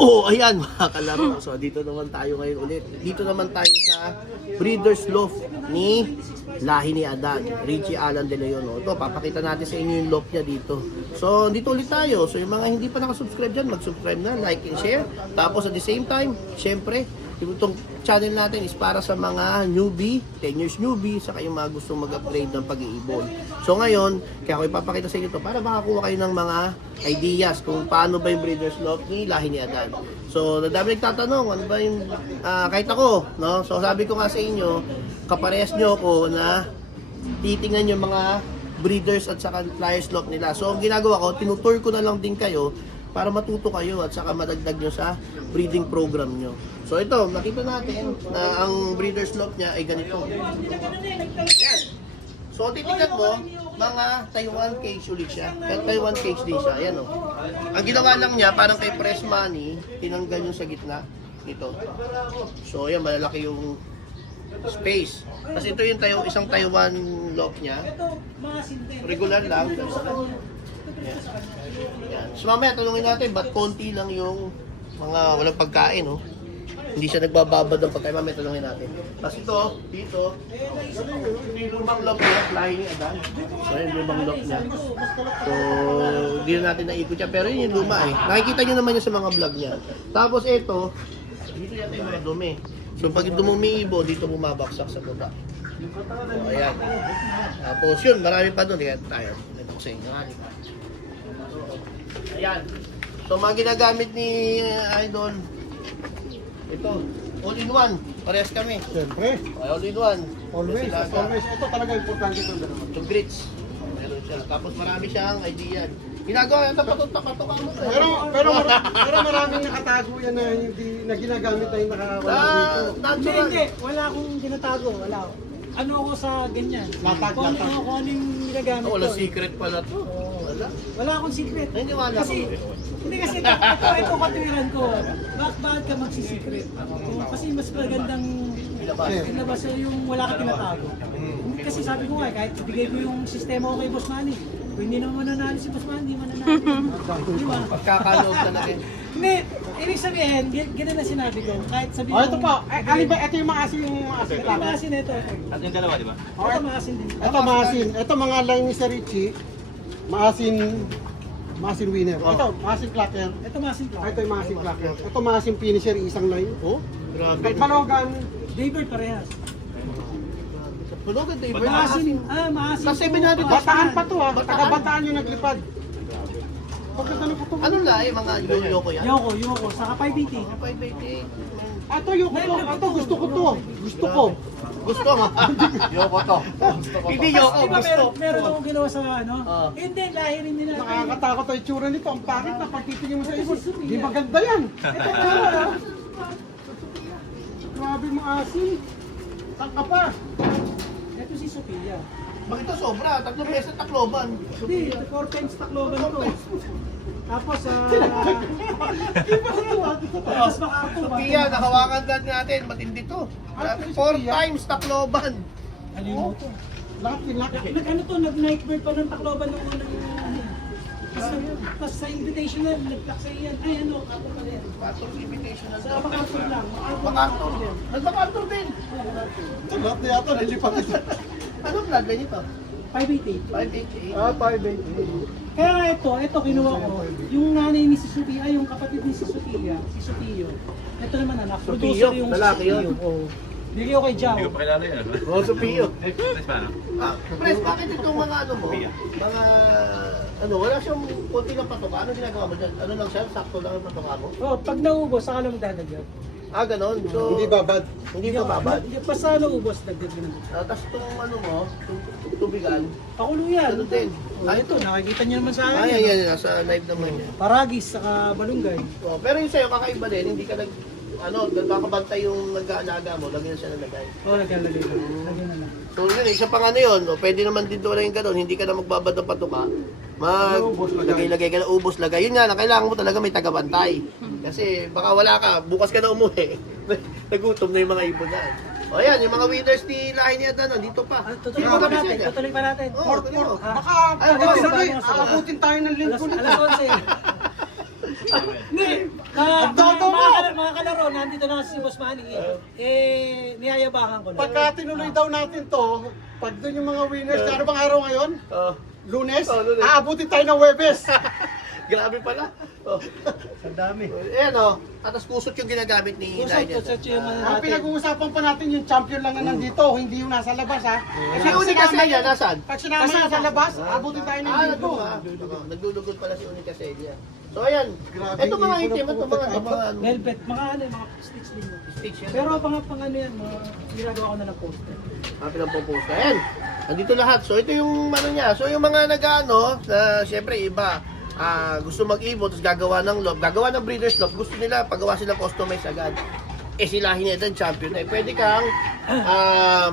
Oh, ayan mga kalaro. So dito naman tayo ngayon ulit. Dito naman tayo sa Breeders' Loft ni Lahi ni Adan, Richie Alan De Leon. No? Ito, papakita natin sa inyo yung loft niya dito. So dito ulit tayo. So yung mga hindi pa nakasubscribe dyan, mag-subscribe na, like and share. Tapos at the same time, syempre, itong channel natin is para sa mga newbie, 10 years newbie, saka yung mga gustong mag-upgrade ng pag-iibon. So ngayon, kaya ako ipapakita sa inyo ito para makakuha kayo ng mga ideas kung paano ba yung Breeders' Loft ni Lahi ni Adan. So, nadami nagtatanong, ano ba yung, kahit ako, no? So, sabi ko nga sa inyo, kaparehas nyo ako na titingnan yung mga breeders at saka flyers loft nila. So, ang ginagawa ko, tinutour ko na lang din kayo para matuto kayo at saka madagdag nyo sa breeding program nyo. So, ito, nakita natin na ang breeders loft niya ay ganito. Yan. So, titignan mo, mga Taiwan cage ulit siya. Taiwan cage din siya. Ayan o. Ang ginawa lang niya, parang kay Press Money, tinanggal yung sa gitna. Ito. So, ayan, malalaki yung space. Kasi ito yung isang Taiwan loft niya. Regular lang. Ayan. Ayan. So, mamaya tanungin natin, ba't konti lang yung mga walang pagkain, no? Hindi siya nagbababad ng pagkain. Mamaya tanungin natin. Tapos ito, dito, yung lumang lock niya, Lahi ni Adan. So, yung lumang lock niya. So, hindi na natin naikot siya. Pero yun yung luma eh. Nakikita nyo naman yan sa mga vlog niya. Tapos ito, dito yata yung mga dumi. So, pag dumiibo, dito bumabaksak sa baba. So, ayan. Tapos yun, marami pa doon. Kaya tayo. Ito ko sa inyo. Ayan. So, mga ginagamit ni Idol, ito, all-in-one. Parehas kami. Siyempre. All-in-one. Always. Always. Ito talaga importante ito. Ito grits. Meron siya. Tapos marami siyang idea. Ginagawa yan, tapatok ka mo. Pero maraming nakatago yan na hindi na ginagamit na yung nakawala dito. Natural. Hindi. Wala akong tinatago. Wala. Ano ako sa ganyan? Latag. Kung ano yung ginagamit Oh, wala ko. secret pala to. Wala. Wala akong secret. Hindi wala Kasi, hindi kasi ito katwiran ko. Bakit ka magsisecret? Kasi mas magandang Ilabas. ilabas yung wala ka tinatago. Kasi sabi ko nga, kahit ibigay ko yung sistema ko kay Boss Manny, kung hindi naman mananalo si Boss Manny, mananalo. Di ba? Pagkakaloob talaga. Hindi, ibig sabihin, ganun na sinabi ko. Kahit sabihin Oh, ito pa. Ano ba? Ito yung maasin Ito maasin ito. At yung dalawa, di ba? Ito maasin din. Ito maasin. Ito mga line ni Sir Richie. Maasin winner. Ito, maasin clacker. Ito maasin lang. Ito yung maasin clacker. Ito maasin finisher, isang line. Oh, grabe. Kahit malogan. Daybird parehas. Pulogan, David. Maasin. Maasin. Sa 700 Bataan pa to ha. Bataan. Taga-bataan yung naglipad. Pagkatalo ko to. Ano na eh, mga yoko yan? Yoko. Saka 580. 588. Ito yung to. Ito gusto ko to. Gusto ko. Gusto mo? Yoko to. Hindi yoko, Di ba gusto. meron akong ginawa sa ano? Ah. Hindi, lahi rin nila. Nakakatakot ang itsura nito. Ang pangit na pagtitingin mo sa ibon. Di maganda yan. Grabe mo asin. Saan ka pa? Ito si Sophia. Bakit ito sobra? 3 beses takloban. Hindi, 4 times takloban to. Tapos, tapos makaako ba? Sophia, nakawakan lang natin. Matindi to. 4 times takloban. Halimo to. Lahat yung lahat. Nag-ano to, nag-nightbird pa ng takloban nung unang tapos sa invitational, nag-taxay yan. Ay ano, ako pala yan. Patong invitational Sa MacArthur lang. MacArthur. Nag-MacArthur din. Ito lahat na yata. Nilipat ito. Anong bloodline ito? 580. 588. 580. Kaya nga ito kinuha ko. Yung nanay ni si Sophia, yung kapatid ni si Sophia, si Sophio. Ito naman anak, producer yung lalaki si yun? Sophio. Oo. Bigay ko kay Jao. Hindi ko pa kilala yan. Oh, Sophia. Next pa, no? Pres, bakit itong mga ano mo? Mga, ano, wala siyang konti ng patoka. Ano ginagawa mo dyan? Ano lang siya? Sakto lang ang patoka mo? Oh, pag naubos, saka lang dadagdag. Ah, ganon. So, Hindi babad. Hindi pa babad. Basta naubos, dagdag din. Tapos itong ano mo, tubigan, Pakulo yan. ano din? Ah, ito, nakikita niyo naman sa akin. Ay, yan, nasa live naman yan. Paragis, saka balunggay. Oh, pero yung sa'yo, kakaiba din, hindi ka nagkakabantay yung nag-aalaga mo, lagi na siya nalagay. Oh, naglalagay na. Lagyan na lang. So yun, isa pang ano yun, pwede naman din doon yung gano'n, hindi ka na magbabad ng patuka, lagay-lagay ka na, ubos lagay. Yun nga, na kailangan mo talaga may tagabantay. Kasi baka wala ka, bukas ka na umuwi, nagutom na yung mga ibon na. O yan, yung mga winners ni Lahi ni Adan, dito pa. Tutuloy pa natin, tutuloy pa natin. Oh, tuloy mo. Baka Ay, pagdating sabay. aabutin tayo ng linggo nito. Alas 11. Hindi, mga kalaro, nandito na kasi si Boss Manny. Niyayabangan ko na. Pagka tinuloy daw natin to, pag doon yung mga winners, ano bang araw ngayon? Lunes? Lunes. Aabutin tayo ng Webes. Grabe pala. Oh. Ang dami. Ayan o, atas kusot yung ginagamit ni Lainez. Kusot yung mga Ang natin. pinag-uusapan pa natin yung champion lang na nandito, hindi yung nasa labas ha. Si Uni Caselia, nasaan? Pag sinama na sa labas, abutin tayo ng dito. Naglulugod pala si Uni Caselia. So ayan, Grabe, ito mga hindi ko item, na ito mga ano, Velvet, mga ano, mga stitch din yun. stitch yan. Pero pang ano yan, mga ginagawa ko na ng poster. Happy lang po post. Ayan, nandito lahat. So ito yung ano niya. So yung mga nag-ano, na syempre iba, gusto mag-ibon, tapos gagawa ng loft, gagawa ng breeder's loft, gusto nila pagawa sila customize agad. Eh sila Hinedan champion eh. Pwede kang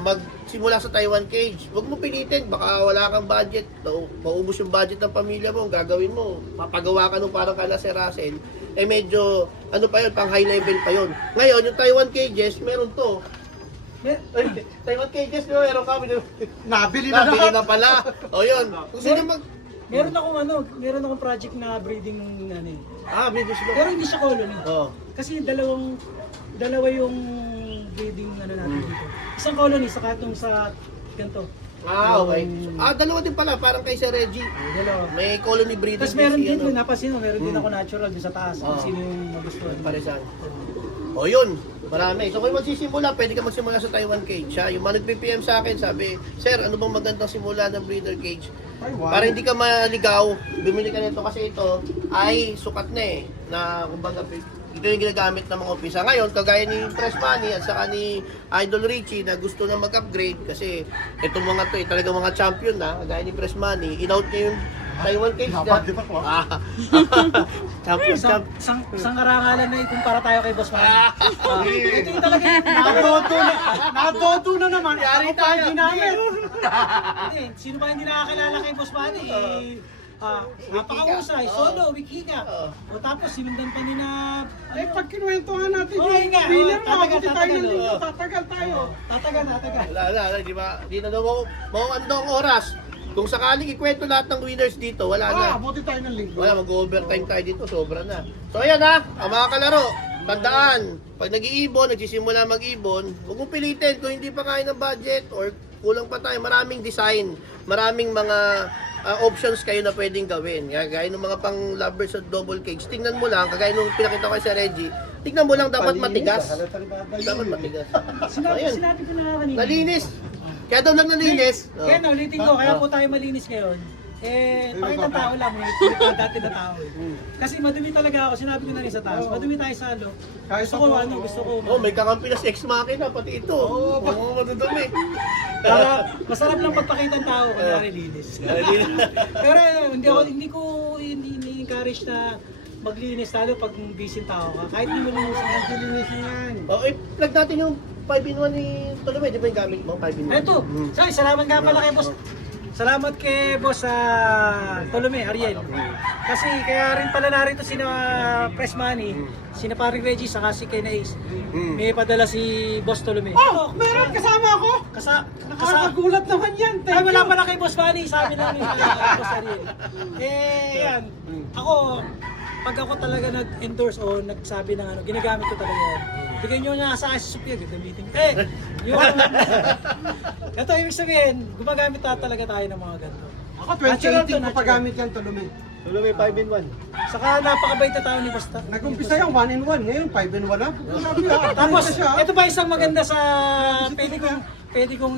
magsimula sa Taiwan cage. Huwag mo pilitin, baka wala kang budget. Maubos yung budget ng pamilya mo, ang gagawin mo. Papagawa ka nung parang kala si Russell. Eh medyo, ano pa yun, pang high level pa yun. Ngayon, yung Taiwan cages, meron to. Ay, Taiwan cages, meron kami. Nabili na Nabili lahat. na pala. O yun. Kung sino mag... Meron akong project na breeding ng ano eh. Business mo. Pero hindi siya colony. Oo. Kasi dalawa yung breeding ano natin dito. Isang colony saka itong sa ganito. Okay. Dalawa din pala, parang kay Sir Reggie. Dalawa. May colony breeding. Tapos meron si din, ano, napansin mo, meron din ako natural dun sa taas. Kung Oo. sino yung magustuhan. Paresan. O yun, marami. So kung magsisimula, pwede ka magsimula sa Taiwan cage. Yung mga nag-PPM sa akin, sabi, Sir, ano bang magandang simula ng breeder cage? Taiwan. Para hindi ka maligaw, bumili ka nito kasi ito ay sukat na eh. Na kumbaga, ito yung ginagamit ng mga opisya. Ngayon, kagaya ni Press Money at saka ni Idol Richie na gusto na mag-upgrade kasi itong mga to, talagang mga champion na, kagaya ni Press Money, in-out niya yung Taiwan cage na. Dapat, di ba po? Champion, Isang karangalan na ikumpara tayo kay Boss Manny. Ito yung talaga yung Natoto na naman. Yari tayo ginamit. Hindi, sino ba hindi nakakilala kay Boss Manny? Napakahusay, solo, wikika. O tapos sinundan pa ni na... Eh, pag kinuwentuhan natin Oo, yung nga. winner mo, Tatagal, abutin tayo tatagal, ng dito. oo. Tatagal tayo. Tatagal. Wala, di ba? Di na daw mauandong oras. Kung sakaling ikwento lahat ng winners dito, wala na. Abutin tayo ng linggo. Wala, mag-overtime tayo dito, sobra na. So ayan ha, ang mga kalaro, tandaan, pag nag-iibon, nagsisimula mag-ibon, huwag mong pilitin kung hindi pa kaya ng budget or kulang pa tayo. Maraming design, maraming mga options kayo na pwedeng gawin. Gaya ng mga pang lovers at double cage, tingnan mo lang, kagaya nung pinakita ko kay Sir Reggie, tingnan mo lang, dapat matigas. Dapat matigas. Sinabi ko na kanina. Nalinis. Kaya daw lang nalinis. Oh. Kaya ulitin ko, kaya po tayo malinis ngayon. Pakitang tao lang, may dati na tao eh. Kasi madumi talaga ako, sinabi ko na rin sa taas, madumi tayo sa alo. Gusto ko. Oh, may kakampi na si Ex Machina, pati ito. Oo, madudumi. Para masarap lang pagpakita ng tao kung nalilinis. Pero hindi ko ini-encourage na maglinis talo pag busy tao ka. Kahit hindi mo linisin yan. Oh, plug natin yung 5-in-1 ni Tolome, di ba yung gamit mo? 5-in-1. Eto, salamat nga pala kay Boss. Salamat kay Boss Tolome, Ariel. Kasi kaya rin pala narito sina Press Money, sina Paring Reggie, saka si Ken Ace. May padala si Boss Tolome. Oh, meron kasama ako. Nakakagulat naman yan. Ay, wala pala kay Boss Manny, sabi lang ni Boss Ariel. Yan. Pag ako talaga nag-endorse o nagsabi ng ano, ginagamit ko talaga yan. Bigyan nyo nga sa akin si Sophia, gagamitin ko. Yung ito, ibig sabihin, gumagamit talaga tayo ng mga ganito. Ako 2018 ko pagamit yan, Tolome. Tolome 5-in-1. Saka napakabait na tao ni Boss. Nag-umpisa yung 1-in-1, ngayon 5-in-1 na. Tapos, ito ba isang maganda sa pwede kong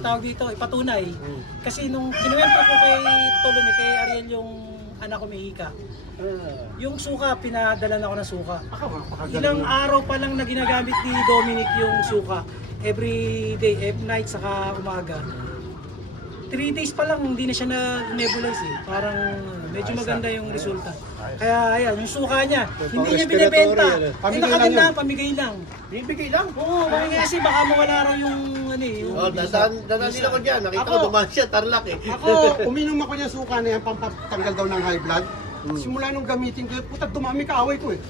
itawag dito, ipatunay. Kasi nung kinuwento ko kay Tolome, kay Ariel yung anak ko may hika. Yung suka, pinadalan ako ng suka. Ilang araw pa lang na ginagamit ni Dominic yung suka. Every day, every night, saka umaga. 3 days pa lang, hindi na siya na-nebulize eh. Parang medyo maganda yung resulta. Kaya ayan, yung suka niya, hindi niya binibenta. Ay, nakaganda, pamigay lang. Bibigay lang. Oo, kasi baka mawala raw yung ano eh. Yung Oh, dadaan din ako dyan. Nakita ko dumaan siya, tarlak eh. Ako, uminom ako niya suka na yan, pampatanggal daw ng high blood. Simula nung gamitin ko, puta dumami kaaway ko eh.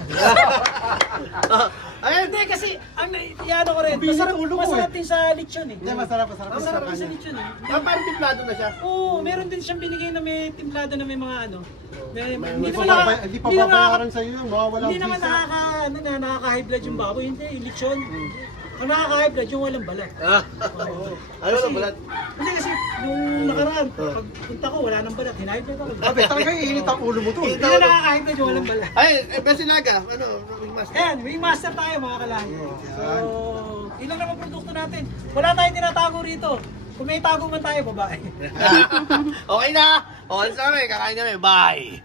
Ayun, Hindi kasi, ang ano ko rin, Bilis masarap, ulo ko masarap din sa lechon eh. Hindi, masarap yung Masarap sa din sa kanya. lechon eh. parang timplado na siya. Oo, meron din siyang binigay na may timplado na may mga ano. Hindi pa babayaran sa'yo yun, mawawala ang Hindi naman visa. nakaka-high blood yung baboy, hindi, yung lechon. Ang nakaka-high blood yung walang balat. Oo. Ano na balat? Hindi kasi, nung nakaraan, pagpunta ko, wala nang balat, high blood ako. Abe, talaga iinit ang ulo mo to. Hindi na nakaka-high blood yung walang balat. Ay, Besinaga, ano, mas. Ayan, wingmaster tayo mga kalahi. So, ilang naman produkto natin. Wala tayong tinatago rito. Kung may tago man tayo, babae. Okay na! Okay sa amin, kakain namin. Bye!